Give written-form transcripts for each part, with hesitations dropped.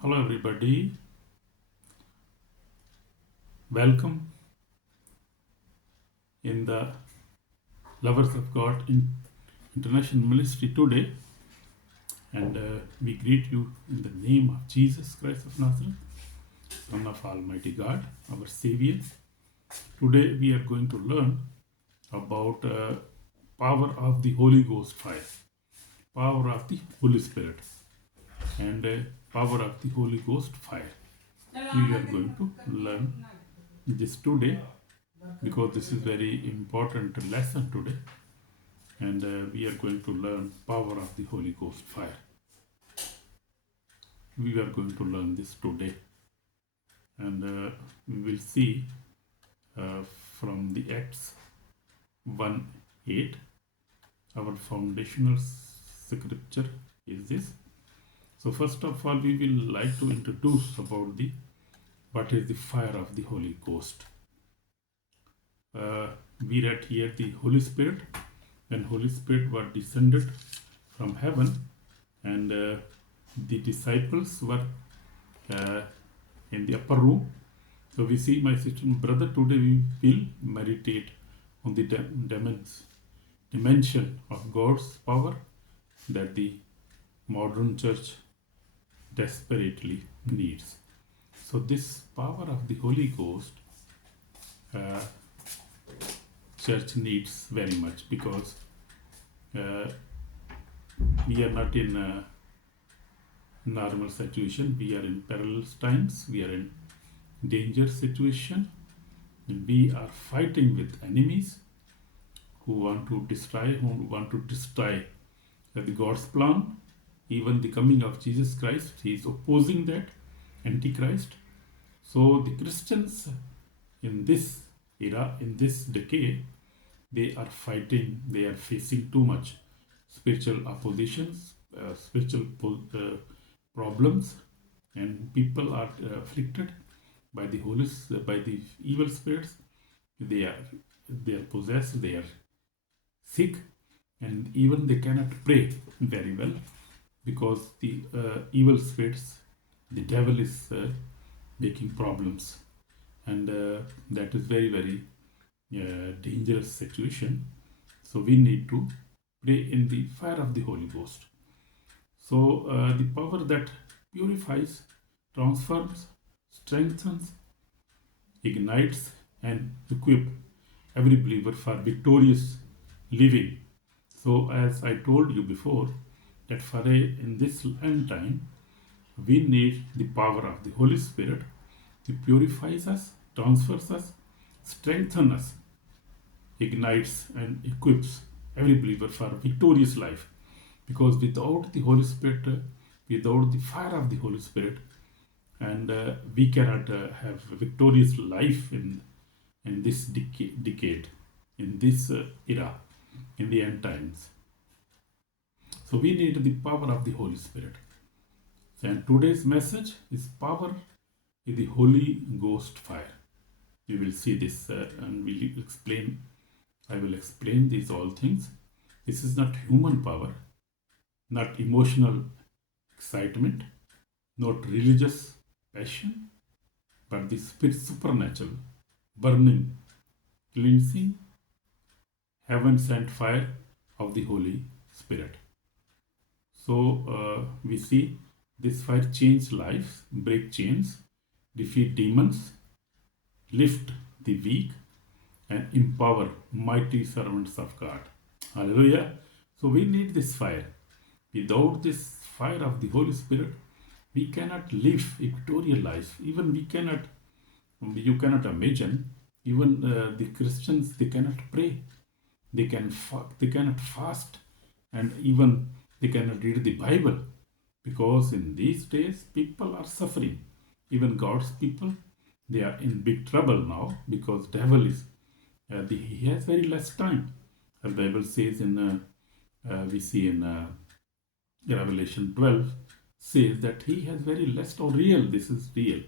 Hello, everybody. Welcome in the Lovers of God International Ministry today, and we greet you in the name of Jesus Christ of Nazareth, Son of Almighty God, our Savior. Today, we are going to learn about power of the Holy Ghost fire, power of the Holy Spirit, and power of the Holy Ghost fire. We are going to learn this today because this is very important lesson today, and we are going to learn power of the Holy Ghost fire. We are going to learn this today, and we will see uh, from the Acts 1:8. Our foundational scripture is this. So first of all, we will like to introduce about the what is the fire of the Holy Ghost. We read here the Holy Spirit, when Holy Spirit was descended from heaven, and the disciples were in the upper room. So we see, my sister and brother, today we will meditate on the dimension of God's power that the modern church desperately needs. So this power of the Holy Ghost uh, church needs very much, because we are not in a normal situation. We are in perilous times. We are in danger situation. And we are fighting with enemies who want to destroy the God's plan. Even the coming of Jesus Christ, he is opposing that Antichrist. So the Christians in this era, in this decade, they are fighting, they are facing too much spiritual oppositions, spiritual problems, and people are afflicted by the by the evil spirits. They are possessed, they are sick, and even they cannot pray very well, because the evil spirits, the devil is making problems, and that is very dangerous situation. So we need to pray in the fire of the Holy Ghost. So the power that purifies, transforms, strengthens, ignites, and equip every believer for victorious living. So as I told you before, that in this end time, we need the power of the Holy Spirit to purifies us, transfers us, strengthens us, ignites and equips every believer for victorious life. Because without the Holy Spirit, without the fire of the Holy Spirit, and we cannot have victorious life in this decade, in this era, in the end times. So we need the power of the Holy Spirit. And today's message is power in the Holy Ghost fire. We will see this, and I will explain these all things. This is not human power, not emotional excitement, not religious passion, but the supernatural, burning, cleansing, heaven sent fire of the Holy Spirit. So we see this fire change lives, break chains, defeat demons, lift the weak, and empower mighty servants of God. Hallelujah. So we need this fire. Without this fire of the Holy Spirit, we cannot live a victorious life. Even you cannot imagine, even the Christians, they cannot pray. They cannot fast, and even they cannot read the Bible, because in these days people are suffering. Even God's people, they are in big trouble now, because devil is he has very less time. The Bible says we see in Revelation 12 says that he has very less, or real, this is real,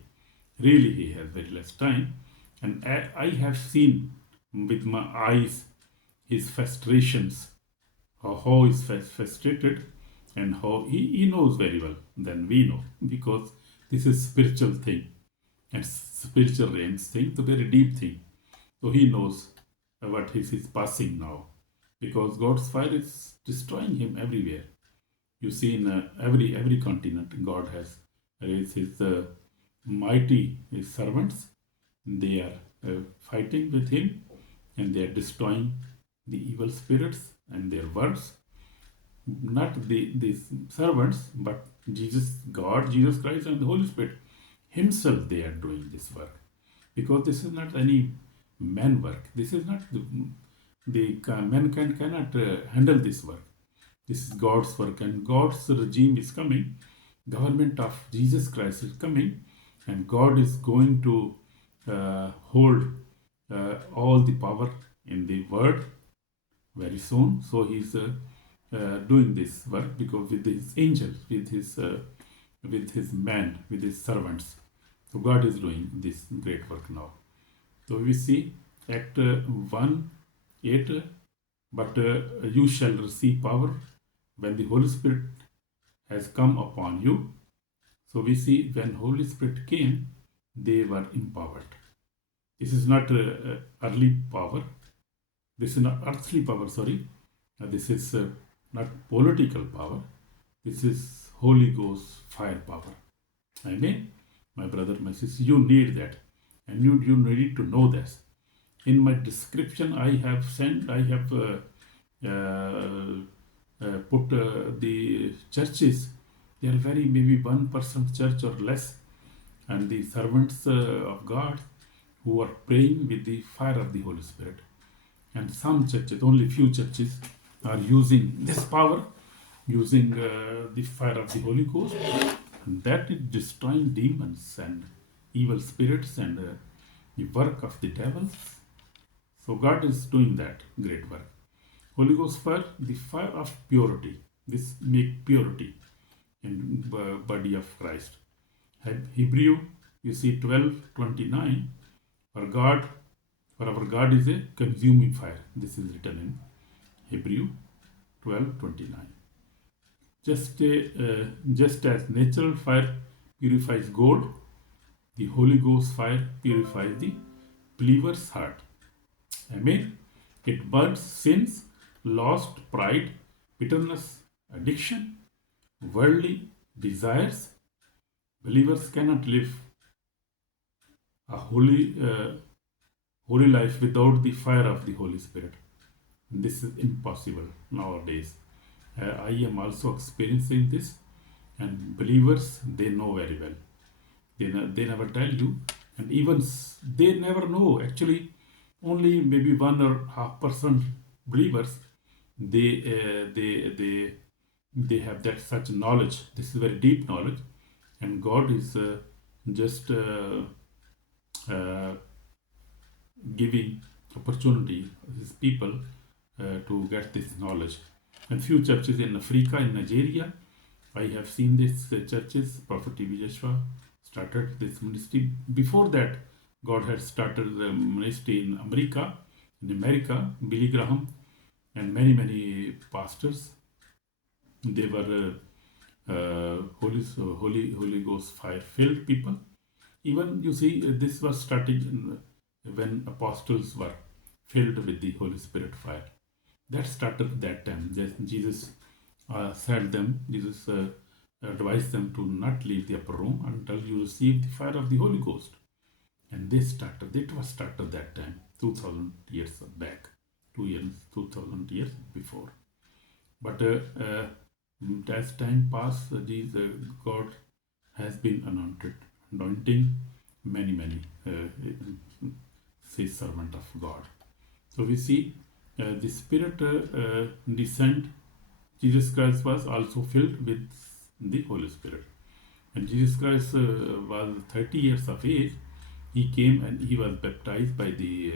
really he has very less time. And I have seen with my eyes his frustrations, how he's frustrated, and how he knows very well than we know, because This is spiritual thing and spiritual realms thing, the very deep thing. So he knows what is passing now, because God's fire is destroying him everywhere. You see, in every continent, God has raised his mighty his servants. They are fighting with him, and they are destroying the evil spirits and their works. Not these servants, but Jesus, God, Jesus Christ, and the Holy Spirit Himself. They are doing this work, because this is not any man work. This is not mankind cannot handle this work. This is God's work, and God's regime is coming. Government of Jesus Christ is coming, and God is going to hold all the power in the world very soon. So He's doing this work, because with His angels, with His men, with His servants. So God is doing this great work now. So we see Act 1:8, but you shall receive power when the Holy Spirit has come upon you. So we see when Holy Spirit came, they were empowered. This is not earthly power. This is not earthly power, sorry. This is not political power. This is Holy Ghost fire power. Amen. My brother, my sister, you need that. And you need to know this. In my description, I have put the churches. They are very maybe 1% church or less, and the servants of God who are praying with the fire of the Holy Spirit. And some churches, only few churches, are using this power, using the fire of the Holy Ghost, and that is destroying demons and evil spirits and the work of the devil. So God is doing that great work. Holy Ghost fire, the fire of purity. This make purity in body of Christ. Hebrew, you see 12:29. For our God is a consuming fire. This is written in Hebrew 12:29. Just as natural fire purifies gold, the Holy Ghost fire purifies the believer's heart. Amen. It burns sins, lost pride, bitterness, addiction, worldly desires. Believers cannot live a holy life without the fire of the Holy Spirit. This is impossible nowadays. I am also experiencing this, and believers, they know very well. They never tell you, and even they never know. Actually, only maybe 1.5% believers, they have that such knowledge. This is very deep knowledge, and God is just giving opportunity to His people to get this knowledge. And few churches in Africa, in Nigeria, I have seen these churches. Prophet T.B. Joshua started this ministry. Before that, God had started the ministry in America. Billy Graham and many pastors. They were Holy Ghost fire filled people. Even you see, this was starting when apostles were filled with the Holy Spirit fire. That started that time. Jesus Jesus advised them to not leave the upper room until you receive the fire of the Holy Ghost. And it was started that time, 2000 years back, 2000 years before. But as time passed, God has been anointing many His servant of God. So we see the Spirit descent. Jesus Christ was also filled with the Holy Spirit. And Jesus Christ was 30 years of age. He came and he was baptized by the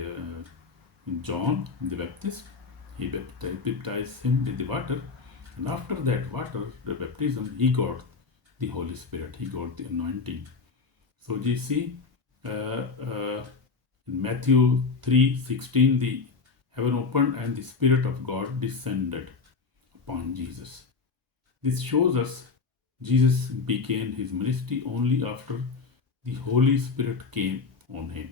John the Baptist. He baptized him with the water. And after that water, the baptism, he got the Holy Spirit. He got the anointing. So you see, in Matthew 3:16, the heaven opened and the Spirit of God descended upon Jesus. This shows us Jesus began his ministry only after the Holy Spirit came on him.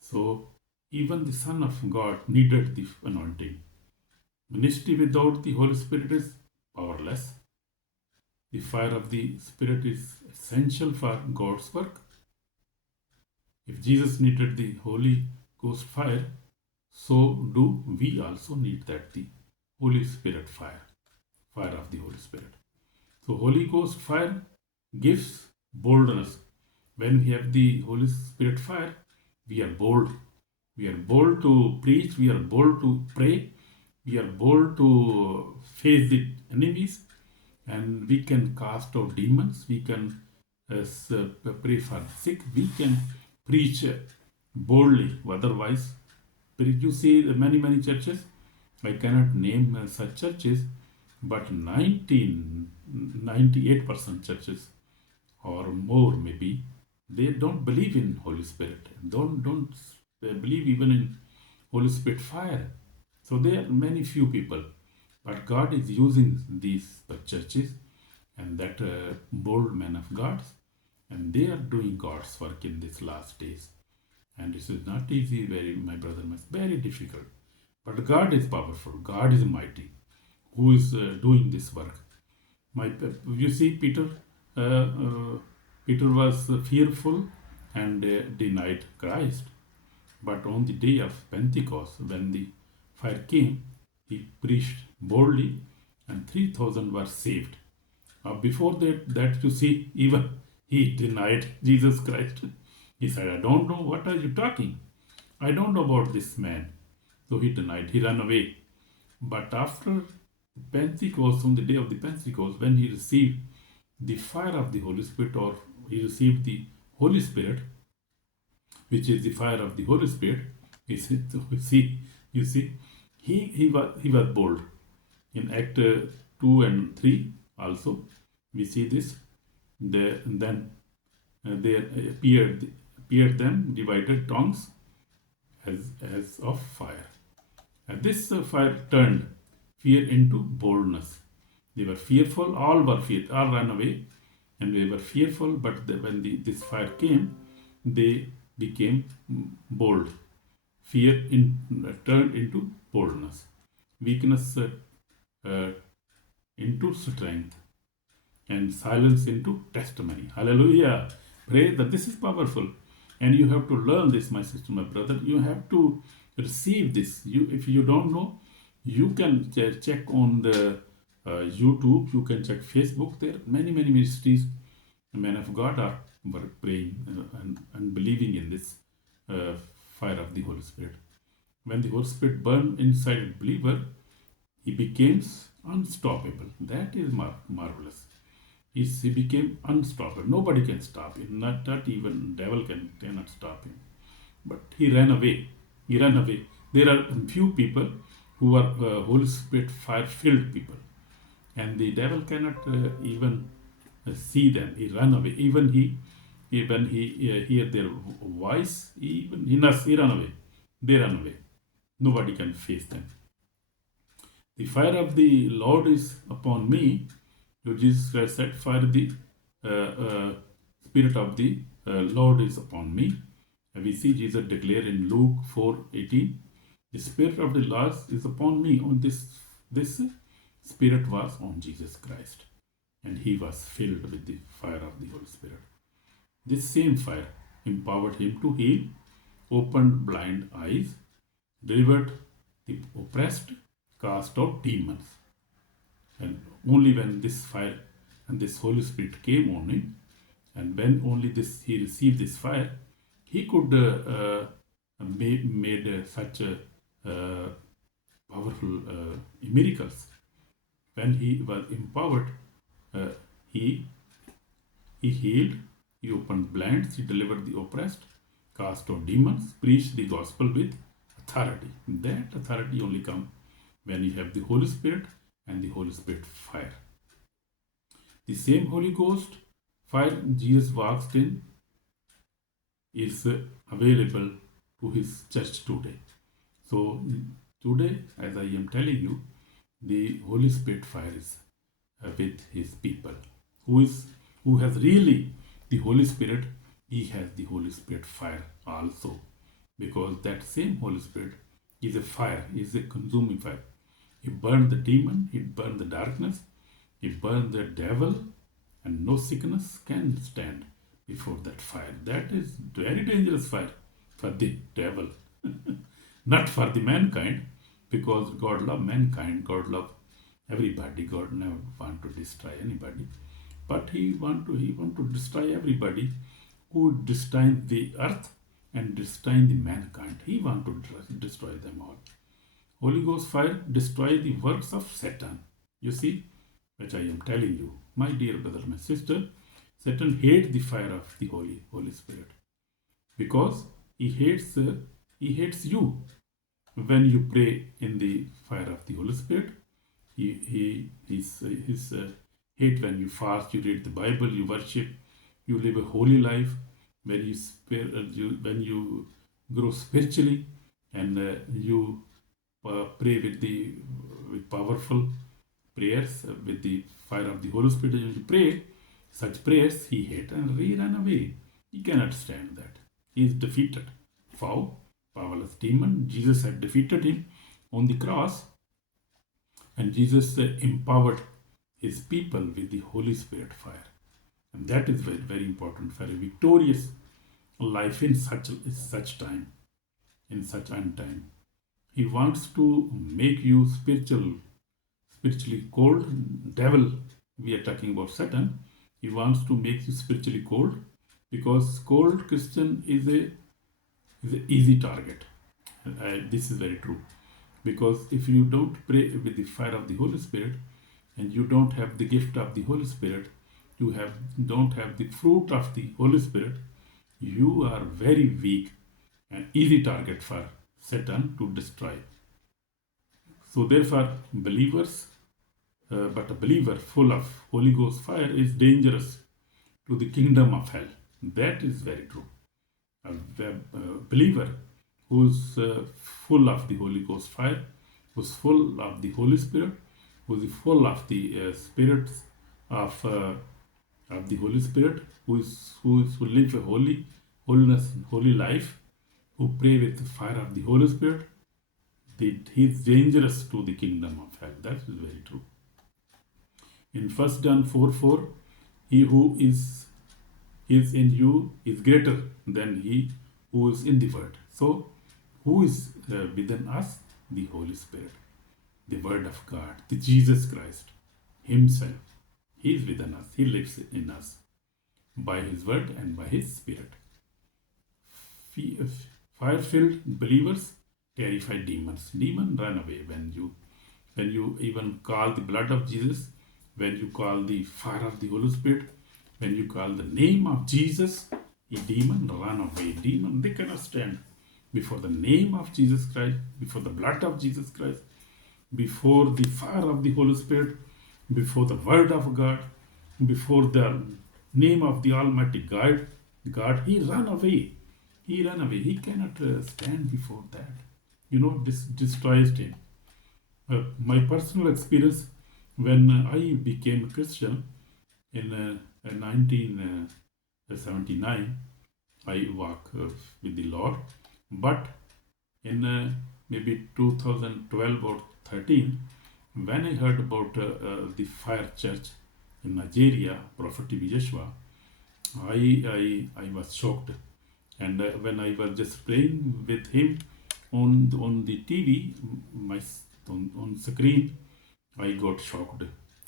So even the Son of God needed the anointing. Ministry without the Holy Spirit is powerless. The fire of the Spirit is essential for God's work. If Jesus needed the Holy Ghost fire, so do we also need that the Holy Spirit fire of the Holy Spirit. So Holy Ghost fire gives boldness. When we have the Holy Spirit fire, we are bold. We are bold to preach, we are bold to pray, we are bold to face the enemies, and we can cast out demons, we can pray for sick, we can preach boldly. Otherwise, you see many churches, I cannot name such churches, but 98% churches or more maybe, they don't believe in Holy Spirit, don't believe even in Holy Spirit fire. So there are many few people, but God is using these churches and that bold men of God, and they are doing God's work in these last days. And this is not easy, my brother, very difficult. But God is powerful, God is mighty, who is doing this work. You see, Peter was fearful and denied Christ. But on the day of Pentecost, when the fire came, he preached boldly, and 3,000 were saved. Before that, you see, even he denied Jesus Christ. He said, I don't know, what are you talking? I don't know about this man. So he denied, he ran away. But after Pentecost, on the day of the Pentecost, when he received the fire of the Holy Spirit, or he received the Holy Spirit, which is the fire of the Holy Spirit, you see, he was bold. In Act 2 and 3 also, we see this. Then there appeared them divided tongues as of fire. And this fire turned fear into boldness. They were fearful, all ran away, and they were fearful, but when this fire came, they became bold. Fear turned into boldness. Weakness into strength. And silence into testimony. Hallelujah. Pray that this is powerful. And you have to learn this, my sister, my brother. You have to receive this. If you don't know, you can check on the YouTube. You can check Facebook. There are many ministries. Men of God were praying and believing in this fire of the Holy Spirit. When the Holy Spirit burned inside a believer, he becomes unstoppable. That is marvelous. He became unstoppable. Nobody can stop him. Not even devil cannot stop him. But he ran away. There are few people who are Holy Spirit fire-filled people, and the devil cannot even see them. He ran away. Even when he hear their voice, he ran away. They ran away. Nobody can face them. The fire of the Lord is upon me. Jesus Christ said, fire the Spirit of the Lord is upon me. And we see Jesus declare in Luke 4:18, the Spirit of the Lord is upon me. On this Spirit was on Jesus Christ, and he was filled with the fire of the Holy Spirit. This same fire empowered him to heal, opened blind eyes, delivered the oppressed, cast out demons. And only when this fire and this Holy Spirit came on him, and when only he received this fire, he could made such powerful miracles. When he was empowered, he healed, he opened blinds, he delivered the oppressed, cast out demons, preached the gospel with authority. That authority only comes when you have the Holy Spirit and the Holy Spirit fire. The same Holy Ghost fire Jesus walks in is available to his church today. So today, as I am telling you, the Holy Spirit fire is with his people who has really the Holy Spirit, he has the Holy Spirit fire also, because that same Holy Spirit is a fire, is a consuming fire. He burned the demon, he burned the darkness, he burned the devil, and no sickness can stand before that fire. That is very dangerous fire for the devil, not for the mankind, because God love mankind, God love everybody. God never want to destroy anybody, but he want to destroy everybody who destroy the earth and destroy the mankind. He want to destroy them all. Holy Ghost fire destroy the works of Satan. You see, which I am telling you, my dear brother, my sister, Satan hates the fire of the Holy Spirit, because he hates you. When you pray in the fire of the Holy Spirit, he's hate when you fast, you read the Bible, you worship, you live a holy life. When when you grow spiritually, and you pray with powerful prayers, with the fire of the Holy Spirit, and you pray such prayers, he hate and he ran away. He cannot stand that. He is defeated. Foul, powerless demon. Jesus had defeated him on the cross, and Jesus empowered his people with the Holy Spirit fire. And that is very, very important for a victorious life in such time, in such end time. He wants to make you spiritually cold. Devil, we are talking about Satan. He wants to make you spiritually cold, because cold Christian is a easy target. This is very true, because if you don't pray with the fire of the Holy Spirit, and you don't have the gift of the Holy Spirit, don't have the fruit of the Holy Spirit, you are very weak and easy target for Satan to destroy. So therefore, believers, but a believer full of Holy Ghost fire is dangerous to the kingdom of hell. That is very true. A believer who's full of the Holy Ghost fire, who's full of the Holy Spirit, who's full of the spirits of the Holy Spirit, who live a holiness and holy life, who pray with the fire of the Holy Spirit, he is dangerous to the kingdom of hell. That is very true. In 1 John 4:4, he who is in you is greater than he who is in the world. So, who is within us? The Holy Spirit, the Word of God, the Jesus Christ Himself. He is within us. He lives in us by His Word and by His Spirit. Fire-filled believers terrify demons. Demons run away when you even call the blood of Jesus, when you call the fire of the Holy Spirit, when you call the name of Jesus, a demon run away. Demon, they cannot stand before the name of Jesus Christ, before the blood of Jesus Christ, before the fire of the Holy Spirit, before the Word of God, before the name of the Almighty God, he ran away. He ran away. He cannot stand before that. This destroys him. My personal experience, when I became a Christian in 1979, I walk with the Lord. But in maybe 2012 or 13, when I heard about the Fire Church in Nigeria, Prophet T.B. Joshua, I was shocked. And when I was just praying with him on the TV, on screen, I got shocked.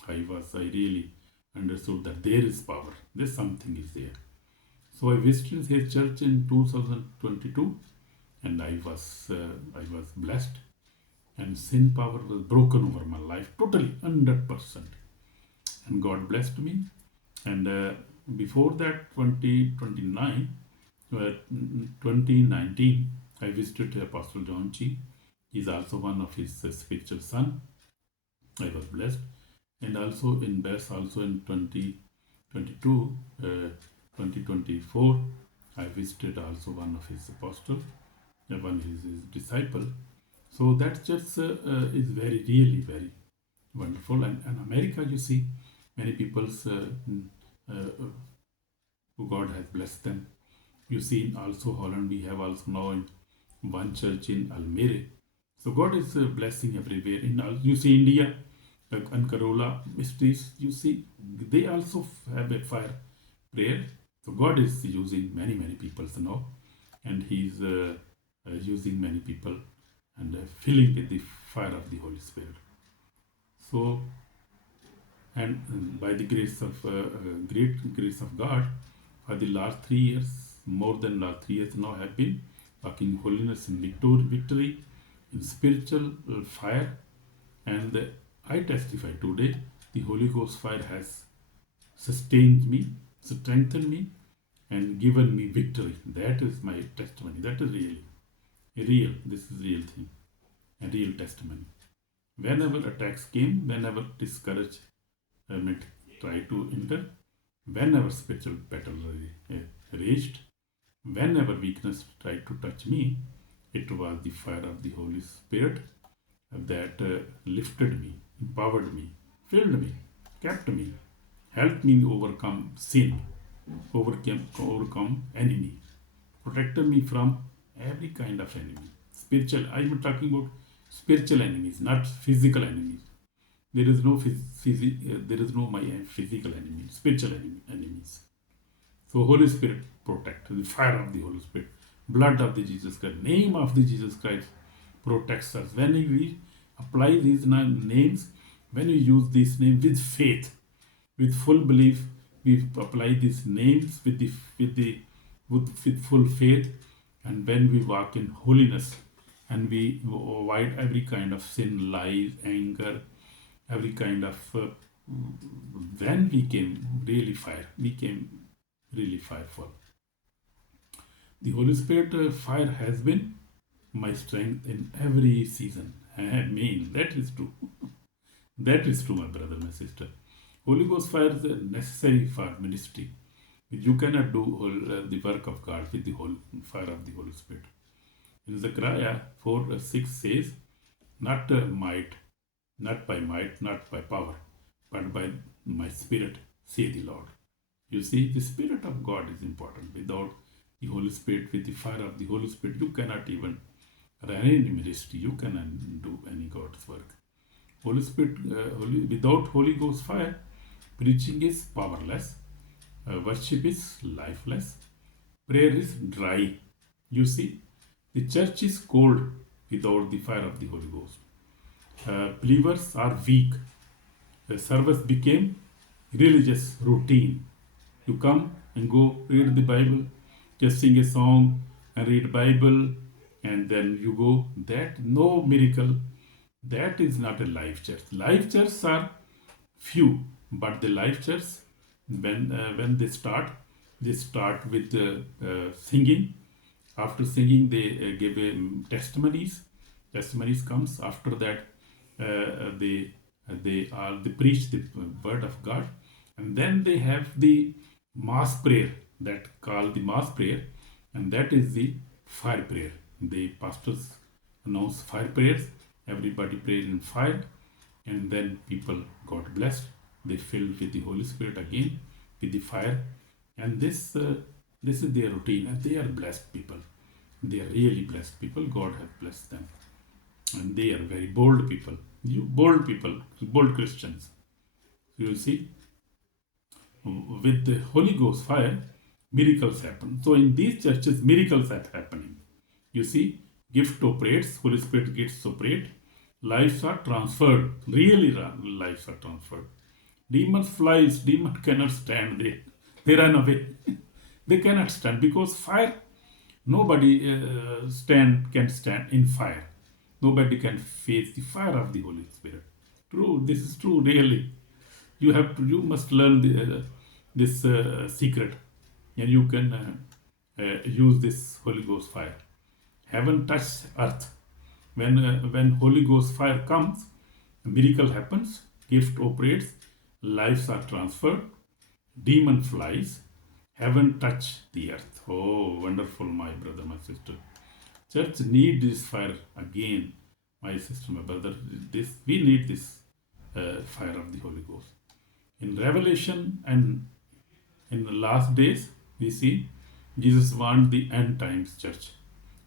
I really understood that there is power. There's something is there. So I visited his church in 2022, and I was blessed, and sin power was broken over my life totally, 100%. And God blessed me. And before that, 2019, I visited Apostle John Chi. He's also one of his spiritual son. I was blessed. And also in Bess, also in 2022, 2024, I visited also one of his apostles, one of his disciple. So that church is really very wonderful. And America, you see, many people's who God has blessed them. You see, in also Holland, we have also now in one church in Almere. So God is blessing everywhere. In you see India, Ankarola mysteries. You see, they also have a fire prayer. So God is using many people now, and He's using many people and filling with the fire of the Holy Spirit. So, and by the grace of great grace of God, for the last 3 years, more than last 3 years now, have been walking holiness in victory, in spiritual fire, and I testify today the Holy Ghost fire has sustained me, strengthened me, and given me victory. That is my testimony. That is real. This is real thing, a real testimony. Whenever attacks came, whenever discouragement tried to enter, whenever spiritual battle raged, whenever weakness tried to touch me, it was the fire of the Holy Spirit that lifted me, empowered me, filled me, kept me, helped me overcome sin, overcome enemy, protected me from every kind of enemy. Spiritual, I'm talking about spiritual enemies, not physical enemies. There is no there is no my physical enemy, spiritual enemies. So Holy Spirit protect, the fire of the Holy Spirit, blood of the Jesus Christ, name of the Jesus Christ protects us. When we apply these names, when we use these names with faith, with full belief, we apply these names with full faith, and when we walk in holiness, and we avoid every kind of sin, lies, anger, every kind of then we came really fireful. The Holy Spirit fire has been my strength in every season. Amen. That is true. That is true, my brother, my sister. Holy Ghost fire is necessary for ministry. You cannot do the work of God with the whole fire of the Holy Spirit. In Zechariah 4:6 says, not might, not by might, not by power, but by my spirit, say the Lord. You see, the Spirit of God is important. Without the Holy Spirit, with the fire of the Holy Spirit, you cannot even run any ministry. You cannot do any God's work. Holy Spirit, without Holy Ghost fire, preaching is powerless, worship is lifeless, prayer is dry. You see, the church is cold without the fire of the Holy Ghost. Believers are weak. The service became religious routine. You come and go read the Bible, just sing a song and read Bible, and then you go. That no miracle. That is not a life church. Life churches are few, but the life church, when they start with singing. After singing, they give testimonies. Testimonies comes after that. They preach the word of God, and then they have the mass prayer, that called the mass prayer, and that is the fire prayer. The pastors announce fire prayers. Everybody prays in fire, and then people got blessed. They filled with the Holy Spirit again, with the fire, and this is their routine, and they are blessed people. They are really blessed people. God has blessed them, and they are very bold people. Bold people, bold Christians. You see, with the Holy Ghost fire, miracles happen. So in these churches, miracles are happening. You see, gift operates, Holy Spirit gifts operate, lives are transferred. Really, lives are transferred. Demons flies, demon cannot stand. They run away. They cannot stand because fire. Nobody can stand in fire. Nobody can face the fire of the Holy Spirit. True, this is true. Really, you must learn this secret, and you can use this Holy Ghost fire. Heaven touches earth. When Holy Ghost fire comes, a miracle happens. Gift operates. Lives are transferred. Demon flies. Heaven touch the earth. Oh, wonderful, my brother, my sister. Church need this fire again, my sister, my brother. We need this fire of the Holy Ghost. In Revelation and in the last days, we see Jesus warned the end times church.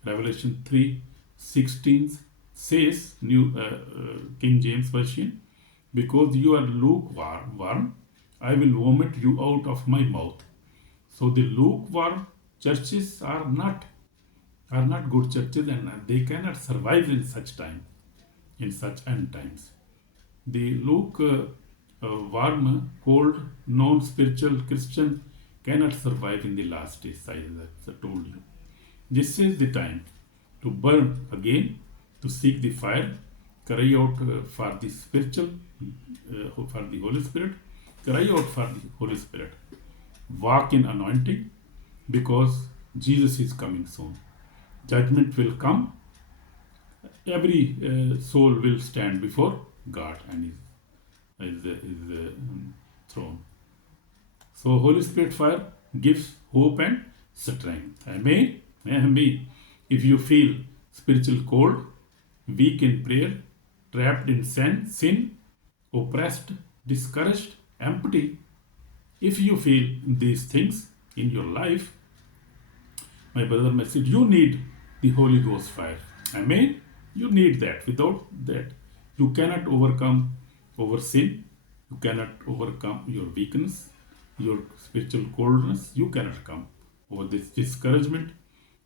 Revelation 3:16 says, New King James Version, because you are lukewarm, I will vomit you out of my mouth. So the lukewarm churches are not good churches, and they cannot survive in such time, in such end times. The warm, cold, non-spiritual Christian cannot survive in the last days, as I told you. This is the time to burn again, to seek the fire, cry out for the spiritual, for the Holy Spirit, cry out for the Holy Spirit. Walk in anointing, because Jesus is coming soon. Judgment will come. Every soul will stand before God and his throne. So Holy Spirit fire gives hope and strength. Amen. Amen. If you feel spiritual cold, weak in prayer, trapped in sin, oppressed, discouraged, empty, if you feel these things in your life, my brother, my sister, you need the Holy Ghost fire. Amen. You need that. Without that, you cannot overcome over sin. You cannot overcome your weakness, your spiritual coldness. You cannot come over this discouragement,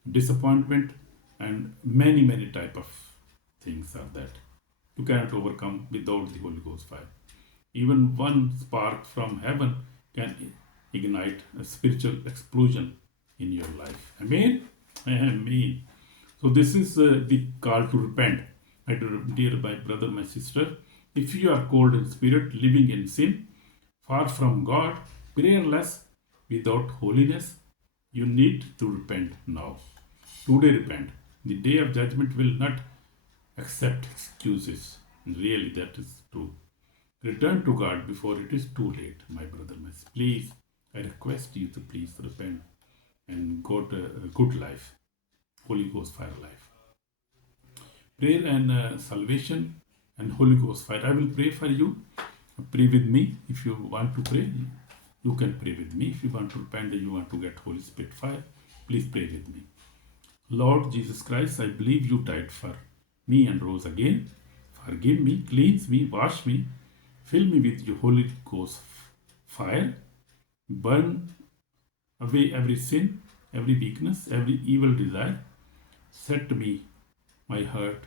disappointment, and many type of things are that you cannot overcome without the Holy Ghost fire. Even one spark from heaven can ignite a spiritual explosion in your life. Amen. Amen. So this is the call to repent. My dear my brother, my sister, if you are cold in spirit, living in sin, far from God, prayerless, without holiness, you need to repent now. Today repent. The day of judgment will not accept excuses. Really, that is true. Return to God before it is too late, my brother, my sister. Please, I request you to please repent and go to a good life, Holy Ghost fire life. Prayer and salvation and Holy Ghost fire. I will pray for you. Pray with me. If you want to pray, you can pray with me. If you want to repent and you want to get Holy Spirit fire, please pray with me. Lord Jesus Christ, I believe you died for me and rose again. Forgive me, cleanse me, wash me, fill me with your Holy Ghost fire. Burn away every sin, every weakness, every evil desire. Set me, my heart,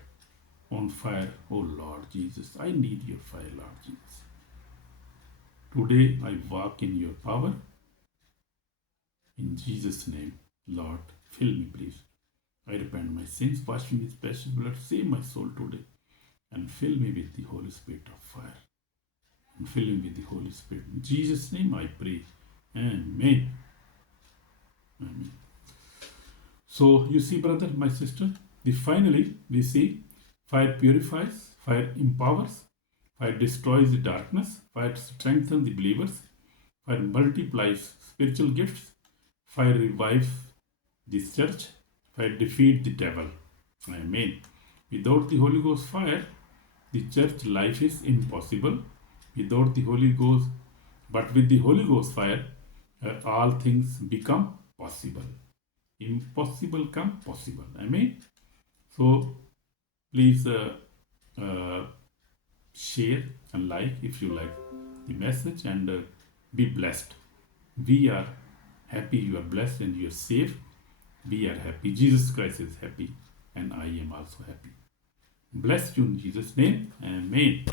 on fire, oh Lord Jesus. I need your fire, Lord Jesus. Today I walk in your power. In Jesus' name, Lord, fill me, please. I repent my sins, wash me with precious blood, save my soul today, and fill me with the Holy Spirit of fire. And fill me with the Holy Spirit. In Jesus' name I pray. Amen. Amen. So you see, brother, my sister, finally we see fire purifies, fire empowers, fire destroys the darkness, fire strengthens the believers, fire multiplies spiritual gifts, fire revives this church, fire defeats the devil. Amen. Without the Holy Ghost fire, the church life is impossible. Without the Holy Ghost, but with the Holy Ghost fire, all things become possible. Impossible come possible. Amen. So please share and like if you like the message, and be blessed. We are happy, you are blessed, and you are safe. We are happy. Jesus Christ is happy, and I am also happy. Bless you in Jesus' name. Amen.